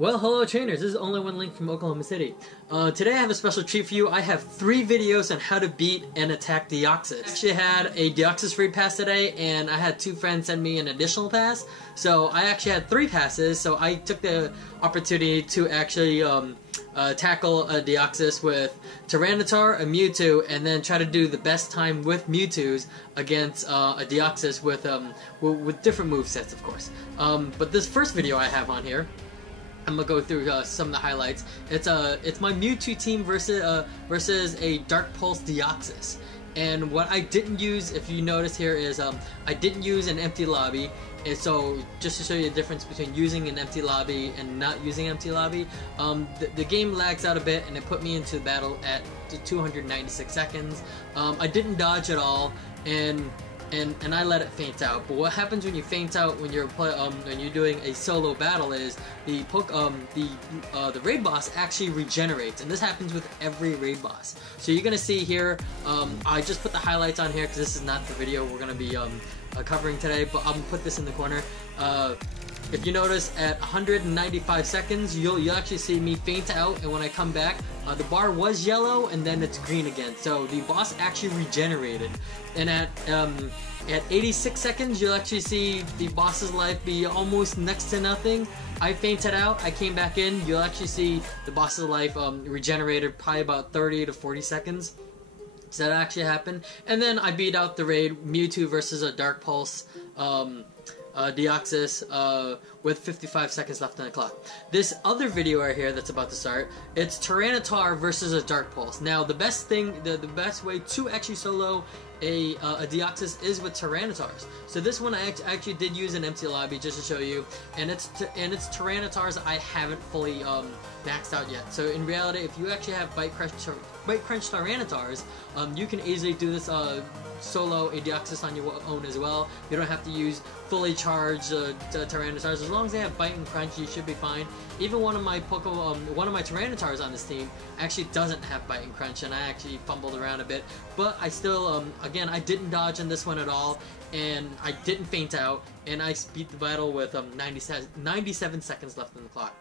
Well, hello trainers, this is Only One Link from Oklahoma City. Today I have a special treat for you. I have 3 videos on how to beat and attack Deoxys. I actually had a Deoxys free pass today, and I had 2 friends send me an additional pass. So I actually had 3 passes, so I took the opportunity to actually tackle a Deoxys with Tyranitar, a Mewtwo, and then try to do the best time with Mewtwo's against a Deoxys with different movesets, of course. But this first video I have on here, I'm gonna go through some of the highlights. It's my Mewtwo team versus a DarkPulse Deoxys. And what I didn't use, if you notice here, is I didn't use an empty lobby. And so, just to show you the difference between using an empty lobby and not using empty lobby, the game lags out a bit, and it put me into the battle at 296 seconds. I didn't dodge at all, and I let it faint out. But what happens when you faint out when you're doing a solo battle is the raid boss actually regenerates, and this happens with every raid boss. So you're gonna see here, I just put the highlights on here because this is not the video we're gonna be covering today, but I'm gonna put this in the corner. If you notice, at 195 seconds, you'll actually see me faint out, and when I come back, the bar was yellow, and then it's green again. So the boss actually regenerated. And at 86 seconds, you'll actually see the boss's life be almost next to nothing. I fainted out, I came back in, you'll actually see the boss's life regenerated probably about 30 to 40 seconds. So that actually happened. And then I beat out the raid Mewtwo versus a DarkPulse Deoxys with 55 seconds left on the clock. This other video right here that's about to start, it's Tyranitar versus a DarkPulse. Now the best thing, the best way to actually solo a Deoxys is with Tyranitars. So this one I actually did use an empty lobby just to show you, and it's Tyranitars I haven't fully maxed out yet. So in reality, if you actually have Bite Crunch Tyranitars, you can easily do this solo a Deoxys on your own as well. You don't have to use fully charged Tyranitars. As long as they have Bite and Crunch, you should be fine. Even one of my Tyranitars on this team actually doesn't have Bite and Crunch, and I actually fumbled around a bit. But I still, again, I didn't dodge in this one at all, and I didn't faint out, and I beat the battle with 97 seconds left on the clock.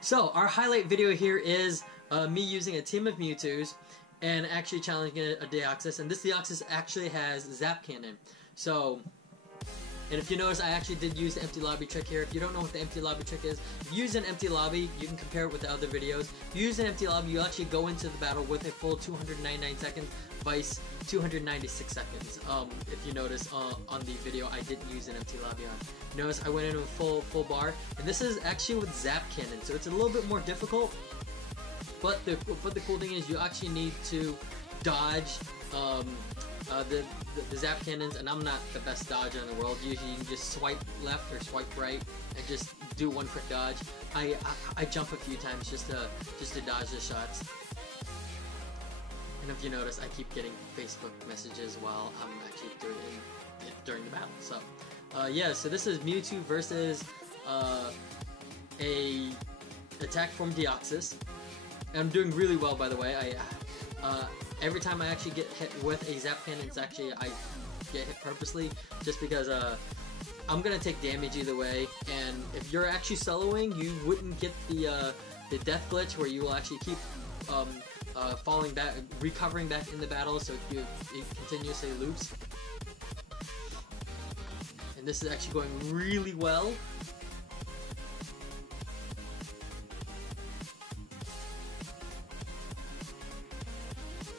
So our highlight video here is me using a team of Mewtwo's and actually challenging a Deoxys, and this Deoxys actually has ZapCannon. So, and if you notice, I actually did use the empty lobby trick here. If you don't know what the empty lobby trick is, if you use an empty lobby, you can compare it with the other videos. If you use an empty lobby, you actually go into the battle with a full 299 seconds, vice 296 seconds. If you notice on the video, I didn't use an empty lobby on. Notice I went in with full bar, and this is actually with ZapCannon, so it's a little bit more difficult. But the cool thing is you actually need to dodge the ZapCannons, and I'm not the best dodger in the world. Usually you can just swipe left or swipe right and just do one quick dodge. I jump a few times just to dodge the shots. And if you notice, I keep getting Facebook messages while I'm actually doing it during the battle. So yeah, so this is Mewtwo versus a attack from Deoxys. And I'm doing really well, by the way. Every time I actually get hit with a ZapCannon, it's actually I get hit purposely, just because I'm gonna take damage either way. And if you're actually soloing, you wouldn't get the death glitch where you will actually keep falling back, recovering back in the battle, so it continuously loops. And this is actually going really well.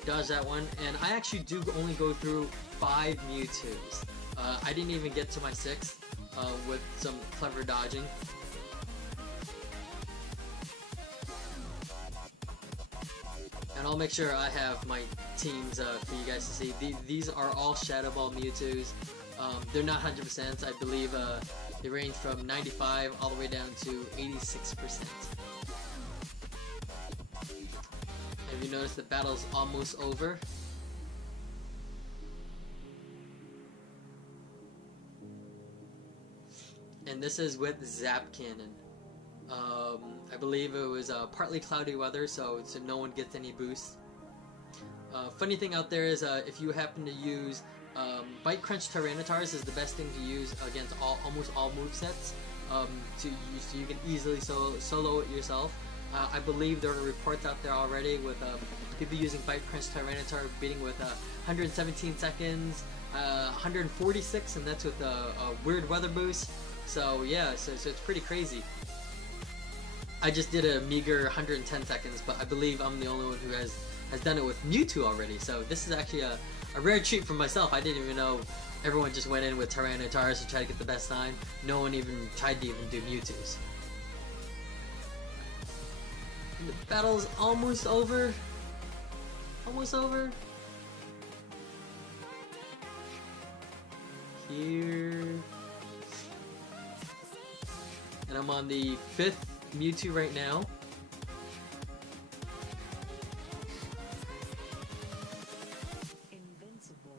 Dodge that one, and I actually do only go through 5 Mewtwo's. I didn't even get to my 6th with some clever dodging. And I'll make sure I have my teams for you guys to see. These are all Shadow Ball Mewtwo's. They're not 100%. I believe they range from 95 all the way down to 86%. Have you noticed the battle's almost over? And this is with ZapCannon. I believe it was partly cloudy weather, so no one gets any boost. Funny thing out there is if you happen to use Bite Crunch Tyranitars is the best thing to use against almost all movesets. so you can easily solo it yourself. I believe there are reports out there already with people using Byte Crunch Tyranitar beating with 117 seconds, 146, and that's with a weird weather boost. So yeah, so it's pretty crazy. I just did a meager 110 seconds, but I believe I'm the only one who has done it with Mewtwo already. So this is actually a rare treat for myself. I didn't even know everyone just went in with Tyranitars to try to get the best time. No one even tried to even do Mewtwo's. And the battle's almost over. Almost over. Here. And I'm on the 5th Mewtwo right now.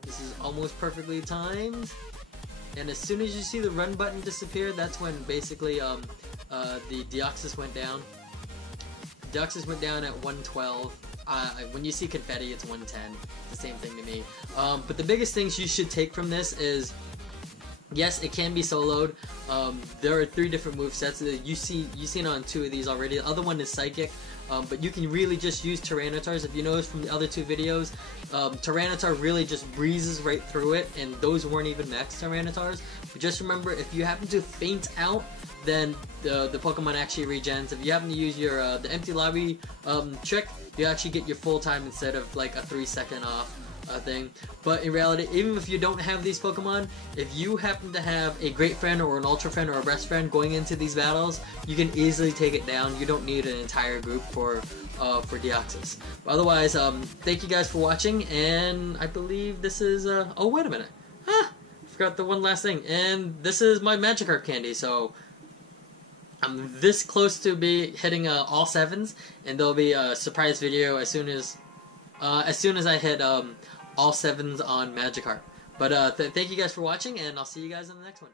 This is almost perfectly timed. And as soon as you see the run button disappear, that's when basically the Deoxys went down. Deoxys went down at 112. When you see confetti, it's 110. It's the same thing to me. But the biggest things you should take from this is, yes, it can be soloed. There are 3 different movesets. You've seen on 2 of these already. The other one is Psychic. But you can really just use Tyranitars. If you notice from the other 2 videos, Tyranitar really just breezes right through it, and those weren't even max Tyranitars. But just remember, if you happen to faint out, then the Pokemon actually regens. If you happen to use your the empty lobby trick, you actually get your full time instead of like a 3-second off thing. But in reality, even if you don't have these Pokemon, if you happen to have a great friend or an ultra friend or a best friend going into these battles, you can easily take it down. You don't need an entire group for Deoxys. But otherwise, thank you guys for watching, and I believe this is oh wait a minute, forgot the one last thing, and this is my Magikarp candy. So I'm this close to be hitting all 7s, and there'll be a surprise video as soon as I hit all 7s on Magikarp. But thank you guys for watching, and I'll see you guys in the next one.